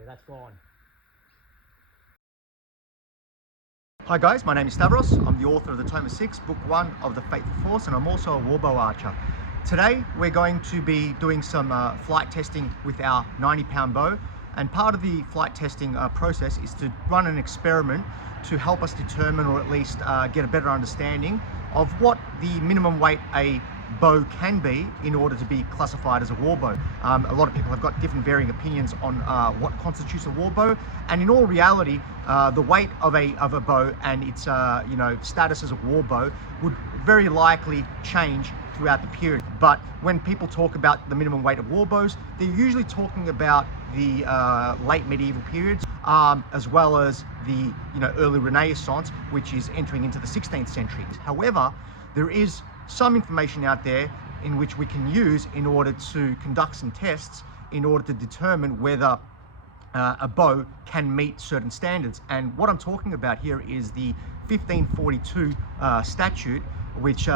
Yeah, that's gone. Hi guys, my name is Stavros. I'm the author of the Tome of 6, Book 1 of the Faithful Force, and I'm also a warbow archer. Today we're going to be doing some flight testing with our 90-pound bow, and part of the flight testing process is to run an experiment to help us determine, or at least get a better understanding of what the minimum weight a bow can be in order to be classified as a warbow. A lot of people have got different varying opinions on what constitutes a warbow, and in all reality the weight of a bow and its status as a warbow would very likely change throughout the period. But when people talk about the minimum weight of warbows, they're usually talking about the late medieval periods, as well as the early Renaissance, which is entering into the 16th century. However, there is some information out there in which we can use in order to conduct some tests in order to determine whether a bow can meet certain standards. And what I'm talking about here is the 1542 statute, which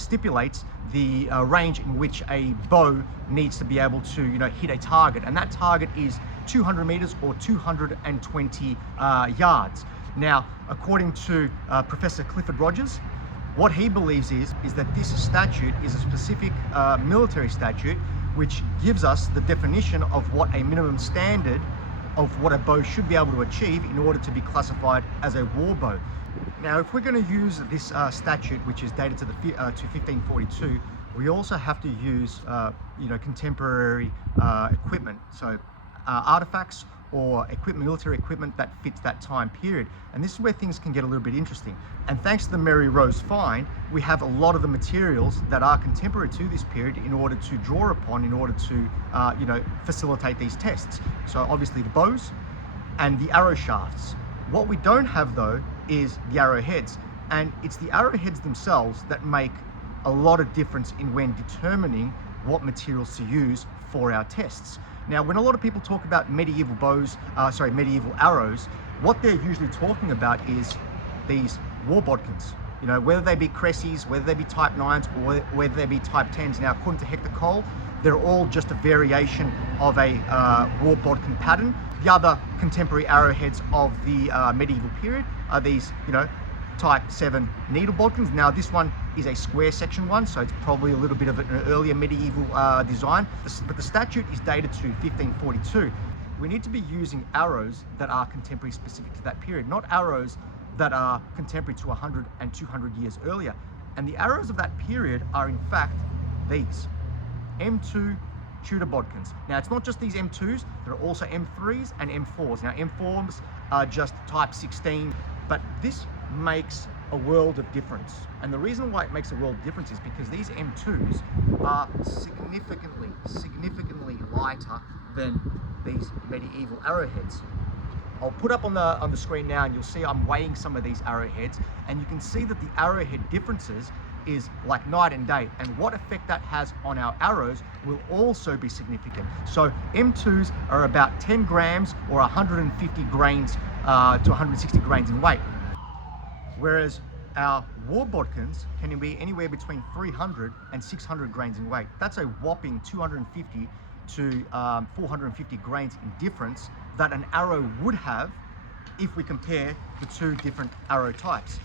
stipulates the range in which a bow needs to be able to hit a target, and that target is 200 meters or 220 yards. Now, according to Professor Clifford Rogers, what he believes is that this statute is a specific military statute which gives us the definition of what a minimum standard of what a bow should be able to achieve in order to be classified as a warbow. Now, if we're going to use this statute, which is dated to 1542, we also have to use contemporary equipment, so artifacts or military equipment that fits that time period. And this is where things can get a little bit interesting. And thanks to the Mary Rose find, we have a lot of the materials that are contemporary to this period in order to draw upon, in order to facilitate these tests. So obviously the bows and the arrow shafts. What we don't have though is the arrowheads, and it's the arrowheads themselves that make a lot of difference in when determining what materials to use for our tests. Now, when a lot of people talk about medieval medieval arrows, what they're usually talking about is these war bodkins. Whether they be Cressies, whether they be Type 9s, or whether they be Type 10s. Now, according to Hector Cole, they're all just a variation of a war bodkin pattern. The other contemporary arrowheads of the medieval period are these, Type 7 needle bodkins. Now, this one is a square section one, so it's probably a little bit of an earlier medieval design, but the statute is dated to 1542. We need to be using arrows that are contemporary specific to that period, not arrows that are contemporary to 100 and 200 years earlier. And the arrows of that period are in fact these M2 Tudor bodkins. Now, it's not just these M2s, there are also M3s and M4s. Now, M4s are just Type 16, but this makes a world of difference. And the reason why it makes a world of difference is because these M2s are significantly lighter than these medieval arrowheads. I'll put up on the screen now, and you'll see I'm weighing some of these arrowheads, and you can see that the arrowhead differences is like night and day, and what effect that has on our arrows will also be significant. So M2s are about 10 grams or 150 grains to 160 grains in weight, whereas our war bodkins can be anywhere between 300 and 600 grains in weight. That's a whopping 250 to 450 grains in difference that an arrow would have if we compare the two different arrow types.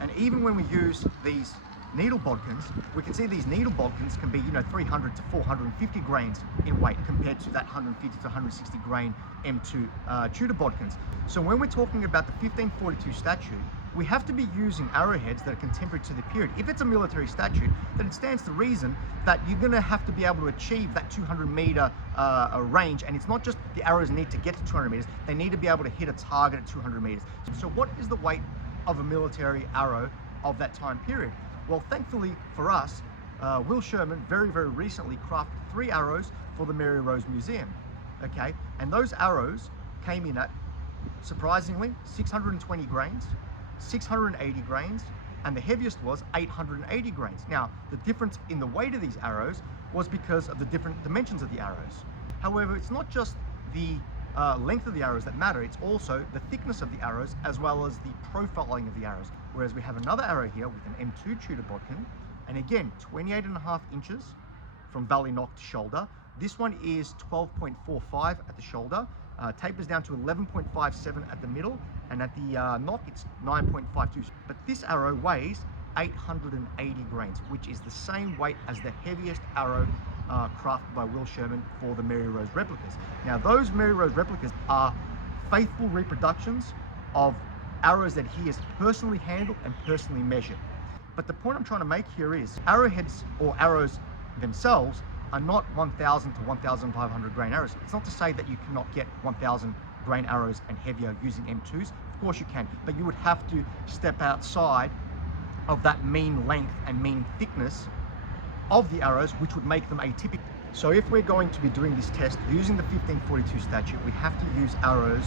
And even when we use these needle bodkins, we can see these needle bodkins can be 300 to 450 grains in weight compared to that 150 to 160 grain M2 Tudor bodkins. So when we're talking about the 1542 statute, we have to be using arrowheads that are contemporary to the period. If it's a military statute, then it stands to reason that you're going to have to be able to achieve that 200 meter range, and it's not just the arrows need to get to 200 meters, they need to be able to hit a target at 200 meters. So what is the weight of a military arrow of that time period? Well, thankfully for us, Will Sherman very recently crafted 3 arrows for the Mary Rose Museum, okay? And those arrows came in at, surprisingly, 620 grains, 680 grains, and the heaviest was 880 grains. Now, the difference in the weight of these arrows was because of the different dimensions of the arrows. However, it's not just the length of the arrows that matter, it's also the thickness of the arrows as well as the profiling of the arrows. Whereas we have another arrow here with an M2 Tudor bodkin, and again, 28.5 inches from valley nock to shoulder. This one is 12.45 at the shoulder, tapers down to 11.57 at the middle, and at the nock it's 9.52. But this arrow weighs 880 grains, which is the same weight as the heaviest arrow crafted by Will Sherman for the Mary Rose replicas. Now those Mary Rose replicas are faithful reproductions of arrows that he has personally handled and personally measured. But the point I'm trying to make here is arrowheads or arrows themselves are not 1,000 to 1,500 grain arrows. It's not to say that you cannot get 1,000 grain arrows and heavier using M2s. Of course you can, but you would have to step outside of that mean length and mean thickness of the arrows, which would make them atypical. So if we're going to be doing this test using the 1542 statute, we have to use arrows,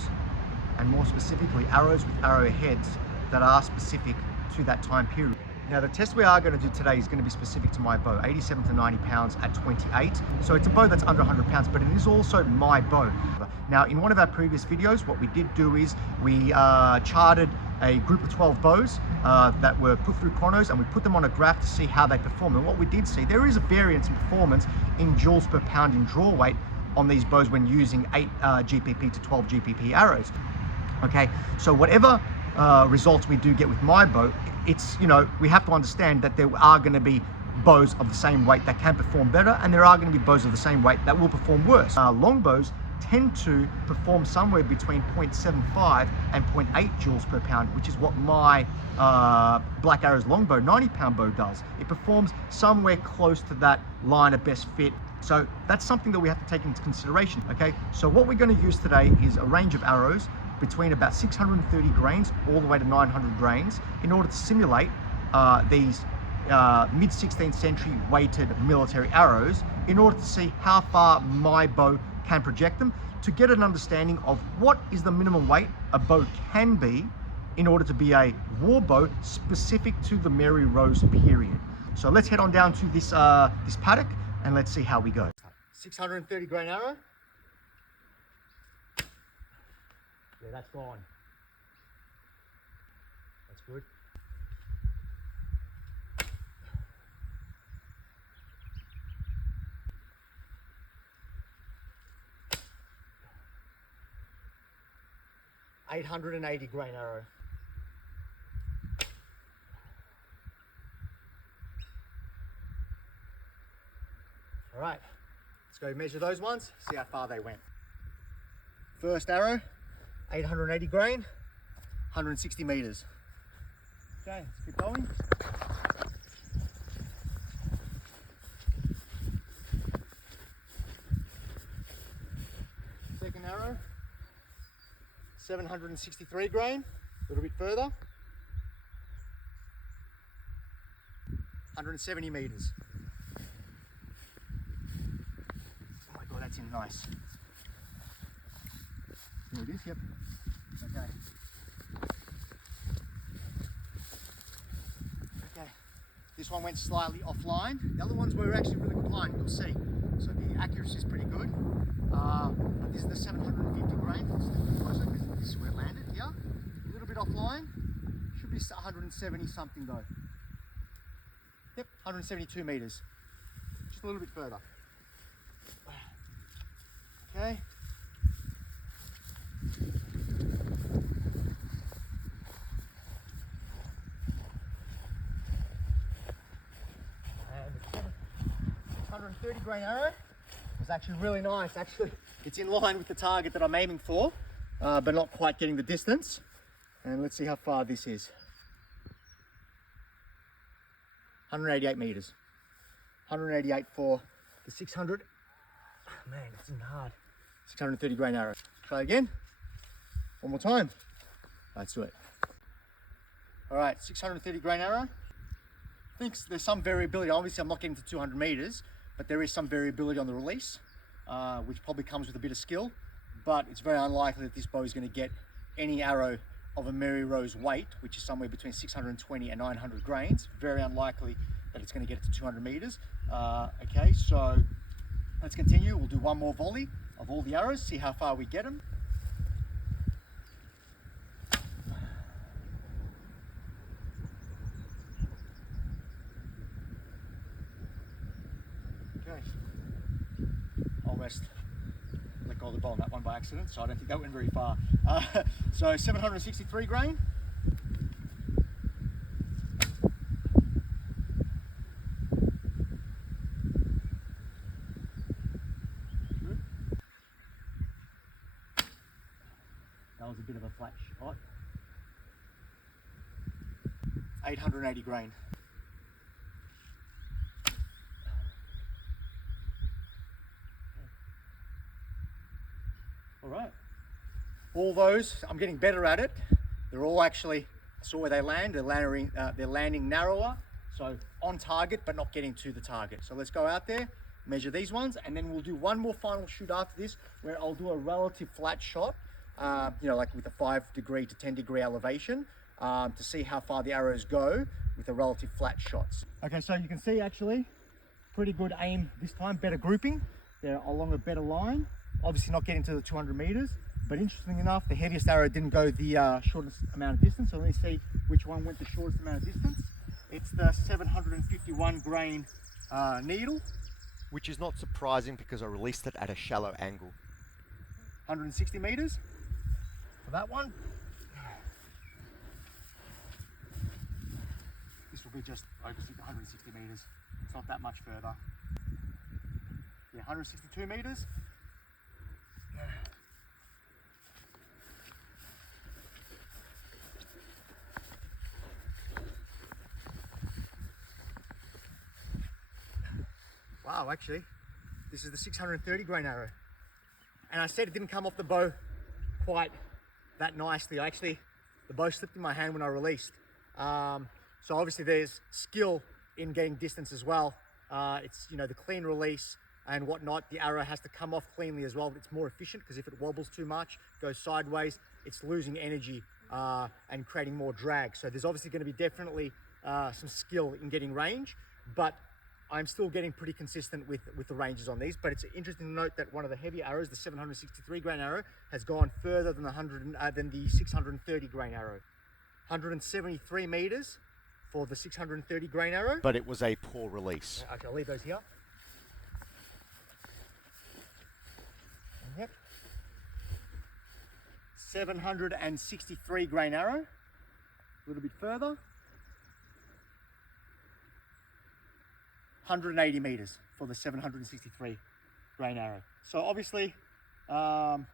and more specifically arrows with arrowheads that are specific to that time period. Now the test we are going to do today is going to be specific to my bow, 87 to 90 pounds at 28. So it's a bow that's under 100 pounds, but it is also my bow. Now in one of our previous videos, what we did do is we charted a group of 12 bows that were put through chronos, and we put them on a graph to see how they perform. And what we did see, there is a variance in performance in joules per pound in draw weight on these bows when using 8 GPP to 12 GPP arrows. Okay, so whatever results we do get with my bow, it's, you know, we have to understand that there are going to be bows of the same weight that can perform better, and there are going to be bows of the same weight that will perform worse. Longbows tend to perform somewhere between 0.75 and 0.8 joules per pound, which is what my Black Arrows Longbow 90-pound bow does. It performs somewhere close to that line of best fit. So that's something that we have to take into consideration. Okay, so what we're going to use today is a range of arrows between about 630 grains all the way to 900 grains in order to simulate these mid-16th century weighted military arrows, in order to see how far my bow can project them, to get an understanding of what is the minimum weight a bow can be in order to be a war bow specific to the Mary Rose period. So let's head on down to this this paddock and let's see how we go. 630 grain arrow. Yeah, that's gone. That's good. $880 grain arrow. All right, let's go measure those ones, see how far they went. First arrow, 880 grain, 160 meters. Okay, let's keep going. Second arrow, 763 grain, a little bit further. 170 meters. Oh my God, that's in nice. There it is, yep. Okay. Okay. This one went slightly offline. The other ones were actually really good line, you'll see. So the accuracy is pretty good. But this is the 750 grain. Let's do it closer because this is where it landed here. A little bit offline. Should be 170 something though. Yep, 172 meters. Just a little bit further. Okay. And the 630 grain arrow was actually really nice. Actually, it's in line with the target that I'm aiming for, but not quite getting the distance. And let's see how far this is. 188 meters. 188 for the 600. Oh, man, it's in hard. 630 grain arrow. Try again. One more time. Let's do it. All right, 630 grain arrow. I think there's some variability. Obviously, I'm not getting to 200 meters, but there is some variability on the release, which probably comes with a bit of skill. But it's very unlikely that this bow is going to get any arrow of a Mary Rose weight, which is somewhere between 620 and 900 grains. Very unlikely that it's going to get it to 200 meters. Okay, so let's continue. We'll do one more volley of all the arrows, see how far we get them. Okay, almost let go rolled the bow on that one by accident, so I don't think that went very far. So 763 grain. Good. That was a bit of a flat shot. 880 grain. All right. All those, I'm getting better at it. They're all actually, I saw where they land. They're landing narrower, so on target, but not getting to the target. So let's go out there, measure these ones, and then we'll do one more final shoot after this, where I'll do a relative flat shot, you know, like with a 5 degree to 10 degree elevation, to see how far the arrows go with the relative flat shots. Okay, so you can see actually pretty good aim this time, better grouping. They're along a better line. Obviously not getting to the 200 meters, but interesting enough, the heaviest arrow didn't go the shortest amount of distance. So let me see which one went the shortest amount of distance. It's the 751 grain needle. Which is not surprising because I released it at a shallow angle. 160 meters for that one. This will be just over 160 meters. It's not that much further. Yeah, 162 meters. Wow, actually, this is the 630 grain arrow. And I said it didn't come off the bow quite that nicely. The bow slipped in my hand when I released. So obviously there's skill in getting distance as well. It's, you know, the clean release and whatnot. The arrow has to come off cleanly as well, but it's more efficient because if it wobbles too much, goes sideways, it's losing energy and creating more drag. So there's obviously going to be definitely some skill in getting range, but I'm still getting pretty consistent with the ranges on these. But it's interesting to note that one of the heavy arrows, the 763 grain arrow, has gone further than the 630 grain arrow. 173 meters for the 630 grain arrow. But it was a poor release. Okay, I'll leave those here. Yep. 763 grain arrow. A little bit further. 180 meters for the 763 grain arrow. So obviously, they're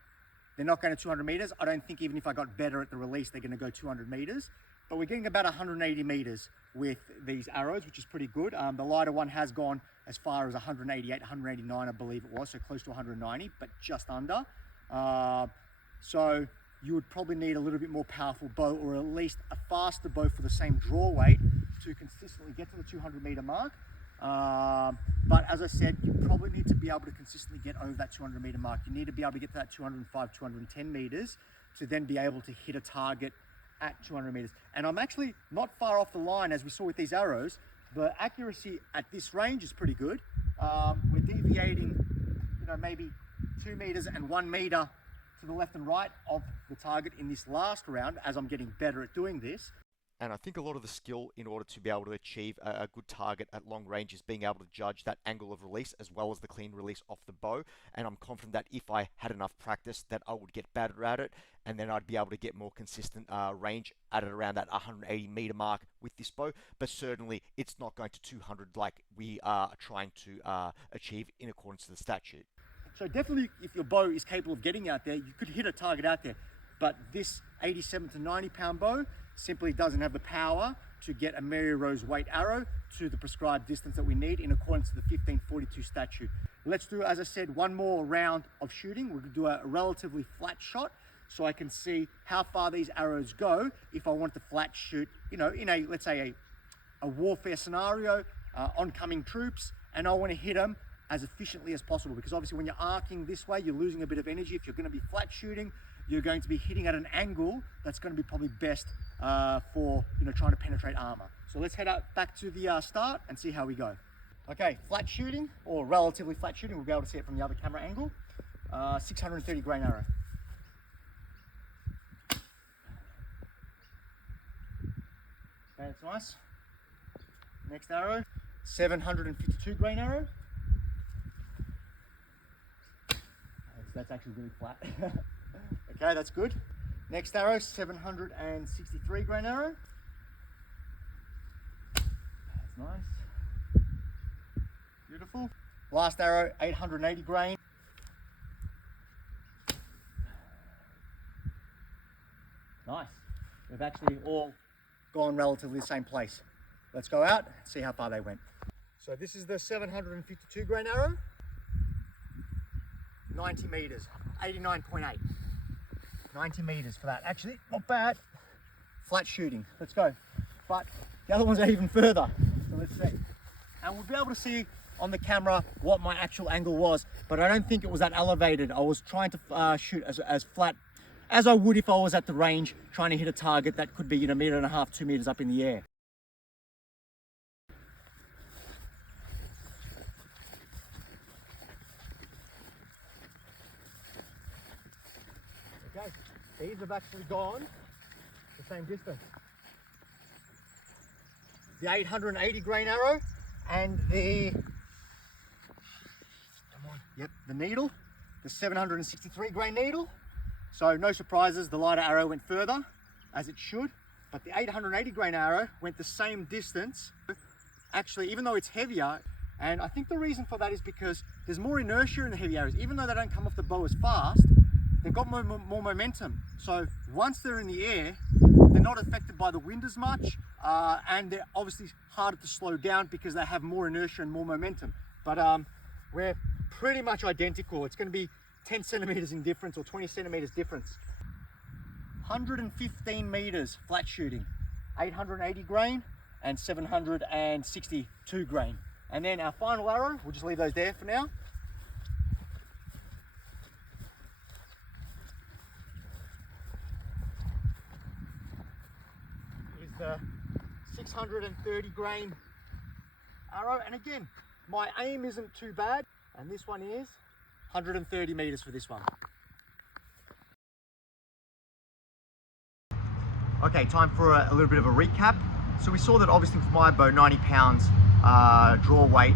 not going to 200 meters. I don't think even if I got better at the release, they're going to go 200 meters. But we're getting about 180 meters with these arrows, which is pretty good. The lighter one has gone as far as 188, 189, I believe it was, so close to 190, but just under. So you would probably need a little bit more powerful bow, or at least a faster bow for the same draw weight to consistently get to the 200 meter mark. But as I said, you probably need to be able to consistently get over that 200 meter mark. You need to be able to get to that 205, 210 meters to then be able to hit a target at 200 meters. And I'm actually not far off the line, as we saw with these arrows. The accuracy at this range is pretty good. We're deviating, you know, maybe 2 meters and 1 meter to the left and right of the target in this last round, as I'm getting better at doing this. And I think a lot of the skill in order to be able to achieve a good target at long range is being able to judge that angle of release as well as the clean release off the bow. And I'm confident that if I had enough practice that I would get better at it, and then I'd be able to get more consistent range at it around that 180 meter mark with this bow. But certainly it's not going to 200 like we are trying to achieve in accordance to the statute. So definitely if your bow is capable of getting out there, you could hit a target out there. But this 87 to 90 pound bow simply doesn't have the power to get a Mary Rose weight arrow to the prescribed distance that we need in accordance to the 1542 statute. Let's do, as I said, one more round of shooting. We're going to do a relatively flat shot so I can see how far these arrows go if I want to flat shoot, you know, in a, let's say a warfare scenario, oncoming troops, and I want to hit them as efficiently as possible, because obviously when you're arcing this way, you're losing a bit of energy. If you're going to be flat shooting, you're going to be hitting at an angle that's going to be probably best for, you know, trying to penetrate armor. So let's head out back to the start and see how we go. Okay, flat shooting, or relatively flat shooting, we'll be able to see it from the other camera angle. 630 grain arrow. Okay, that's nice. Next arrow, 752 grain arrow. That's that's actually really flat. Okay, that's good. Next arrow, 763 grain arrow. That's nice. Beautiful. Last arrow, 880 grain. Nice. They've actually all gone relatively the same place. Let's go out and see how far they went. So this is the 752 grain arrow. 90 meters, 89.8. 90 meters for that. Actually, not bad. Flat shooting. Let's go. But the other ones are even further. So let's see. And we'll be able to see on the camera what my actual angle was, but I don't think it was that elevated. I was trying to shoot as flat as I would if I was at the range trying to hit a target that could be, you know, 1.5 meters, 2 meters up in the air. Okay, these have actually gone the same distance. The 880 grain arrow and the, the needle, the 763 grain needle. So no surprises, the lighter arrow went further, as it should, but the 880 grain arrow went the same distance. Actually, even though it's heavier, and I think the reason for that is because there's more inertia in the heavy arrows. Even though they don't come off the bow as fast, they've got more momentum. So once they're in the air, they're not affected by the wind as much, and they're obviously harder to slow down because they have more inertia and more momentum. But we're pretty much identical. It's going to be 10 centimeters in difference or 20 centimeters difference. 115 meters flat shooting, 880 grain and 762 grain. And then our final arrow, we'll just leave those there for now. Is the 630 grain arrow. And again, my aim isn't too bad. And this one is 130 meters for this one. Okay, time for a little bit of a recap. So we saw that obviously for my bow, 90 pounds draw weight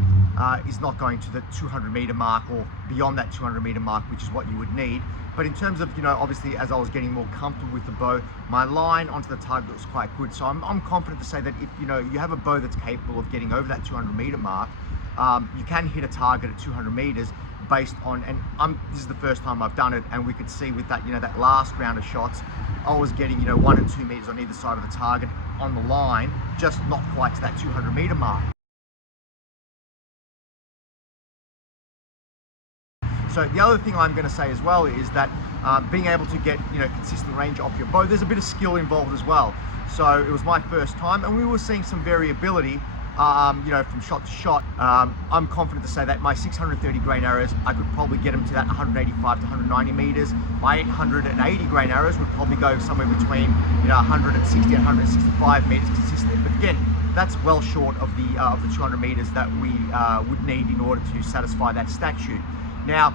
is not going to the 200 meter mark or beyond that 200 meter mark, which is what you would need. But in terms of, you know, obviously as I was getting more comfortable with the bow, my line onto the target was quite good. So I'm confident to say that if, you know, you have a bow that's capable of getting over that 200 meter mark, you can hit a target at 200 meters based on, and this is the first time I've done it, and we could see with that, you know, that last round of shots, I was getting, you know, 1 and 2 meters on either side of the target on the line, just not quite to that 200 meter mark. So the other thing I'm going to say as well is that being able to get, you know, consistent range off your bow, there's a bit of skill involved as well. So it was my first time, and we were seeing some variability, you know, from shot to shot. I'm confident to say that my 630 grain arrows, I could probably get them to that 185 to 190 meters. My 880 grain arrows would probably go somewhere between, you know, 160 and 165 meters consistently. But again, that's well short of the 200 meters that we would need in order to satisfy that statute. Now,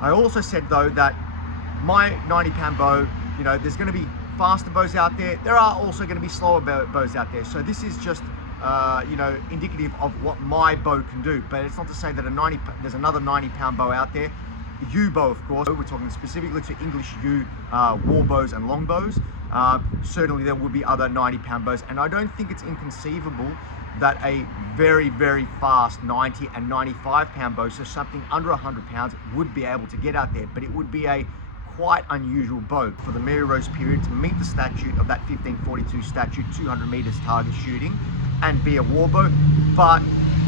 I also said though that my 90 pound bow, you know, there's going to be faster bows out there. There are also going to be slower bows out there. So this is just you know, indicative of what my bow can do, but it's not to say that there's another 90 pound bow out there. U bow, of course, we're talking specifically to English U Warbows and Longbows. Certainly there will be other 90 pound bows, and I don't think it's inconceivable that a very, very fast 90 and 95 pound bow, so something under 100 pounds, would be able to get out there, but it would be a quite unusual bow for the Mary Rose period to meet the statute of that 1542 statute, 200 meters target shooting, and be a warbow. But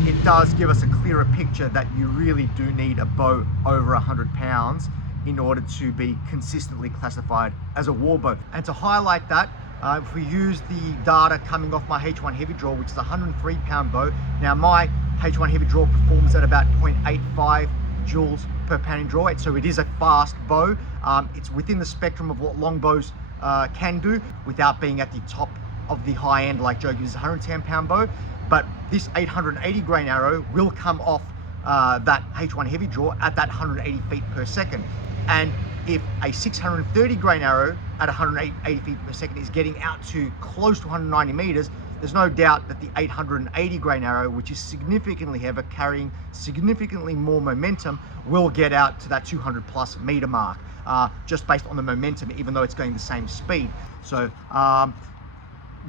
it does give us a clearer picture that you really do need a bow over 100 pounds in order to be consistently classified as a warbow. And to highlight that, if we use the data coming off my H1 heavy draw, which is a 103 pound bow. Now my H1 heavy draw performs at about 0.85 joules per pound in draw weight, so it is a fast bow. It's within the spectrum of what longbows can do without being at the top of the high end like Joe gives a 110 pound bow. But this 880 grain arrow will come off that H1 heavy draw at that 180 feet per second. And if a 630 grain arrow at 180 feet per second is getting out to close to 190 meters, there's no doubt that the 880 grain arrow, which is significantly heavier, carrying significantly more momentum, will get out to that 200 plus meter mark, just based on the momentum, even though it's going the same speed. So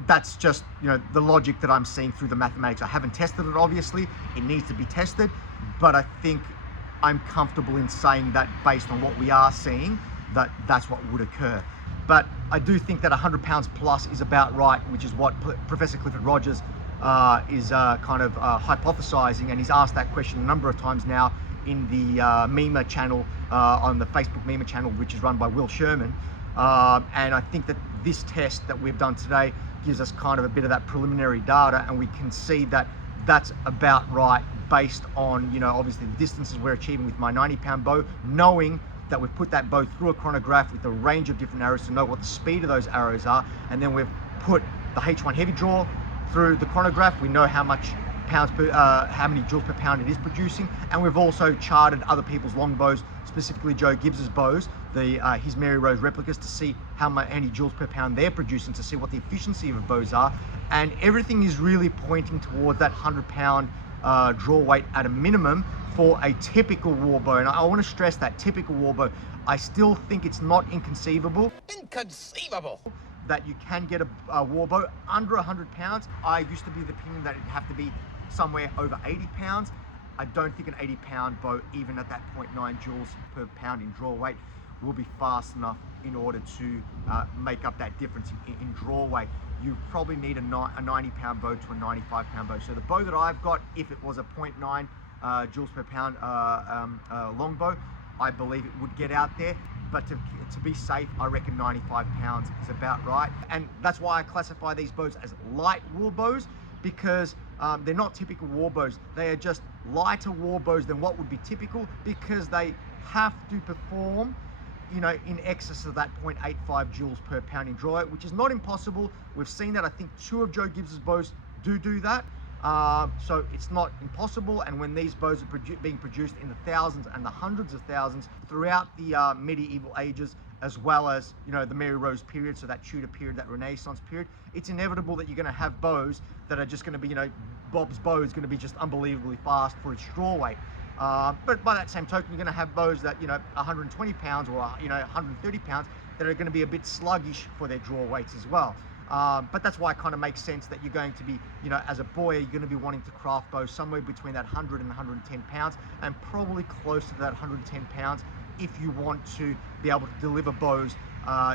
that's just, you know, the logic that I'm seeing through the mathematics. I haven't tested it, obviously. It needs to be tested, but I think I'm comfortable in saying that based on what we are seeing, that that's what would occur. But I do think that 100 pounds plus is about right, which is what Professor Clifford Rogers is kind of hypothesizing, and he's asked that question a number of times now in the MEMA channel, on the Facebook MEMA channel, which is run by Will Sherman. And I think that this test that we've done today gives us kind of a bit of that preliminary data, and we can see that that's about right based on, you know, obviously the distances we're achieving with my 90-pound bow, knowing that we've put that bow through a chronograph with a range of different arrows to know what the speed of those arrows are, and then we've put the H1 heavy draw through the chronograph. We know how much pounds per, how many joules per pound it is producing, and we've also charted other people's longbows, specifically Joe Gibbs's bows, his Mary Rose replicas, to see how many joules per pound they're producing, to see what the efficiency of bows are, and everything is really pointing towards that 100-pound draw weight at a minimum for a typical warbow. And I want to stress that typical warbow. I still think it's not inconceivable. Inconceivable! That you can get a warbow under 100 pounds. I used to be of the opinion that it'd have to be somewhere over 80 pounds. I don't think an 80-pound bow, even at that 0.9 joules per pound in draw weight, will be fast enough in order to make up that difference in draw weight. You probably need a 90-pound bow to a 95-pound bow. So the bow that I've got, if it was a 0.9 joules per pound longbow, I believe it would get out there. But to be safe, I reckon 95 pounds is about right. And that's why I classify these bows as light warbows, because they're not typical warbows. They are just lighter warbows than what would be typical, because they have to perform, you know, in excess of that 0.85 joules per pound in draw weight, which is not impossible. We've seen that. I think 2 of Joe Gibbs's bows do that. So it's not impossible, and when these bows are being produced in the thousands and the hundreds of thousands throughout the medieval ages, as well as, you know, the Mary Rose period, so that Tudor period, that Renaissance period, it's inevitable that you're going to have bows that are just going to be, you know, Bob's bow is going to be just unbelievably fast for its draw weight. But by that same token, you're going to have bows that, you know, 120 pounds or, you know, 130 pounds that are going to be a bit sluggish for their draw weights as well. But that's why it kind of makes sense that you're going to be, you know, as a boy, you're going to be wanting to craft bows somewhere between that 100 and 110 pounds, and probably close to that 110 pounds if you want to be able to deliver bows,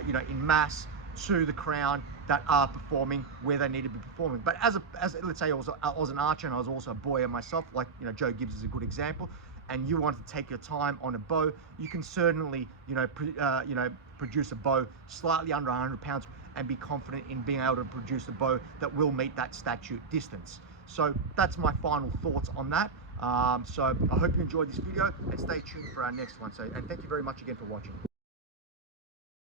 you know, in mass to the crown that are performing where they need to be performing. But as let's say I was an archer and I was also a boy myself, like, you know, Joe Gibbs is a good example, and you want to take your time on a bow, you can certainly, you know, produce a bow slightly under 100 pounds and be confident in being able to produce a bow that will meet that statute distance. So that's my final thoughts on that. So I hope you enjoyed this video, and stay tuned for our next one. So, and thank you very much again for watching.